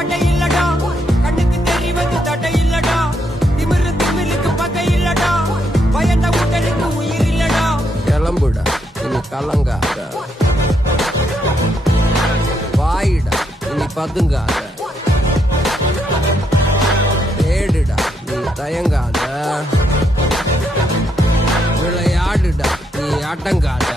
பட்டை இல்லடா, கண்ணுக்கு தெரிவது தடை இல்லடா, திமிருக்கு பகை இல்லடா, பயந்த உடலுக்கு உயிர் இல்லடா. கிளம்புடா இனி கலங்காத, வாயிடா இனி பதுங்காத, தேடுடா நீ தயங்காத, விளையாடுடா நீ அடங்காத.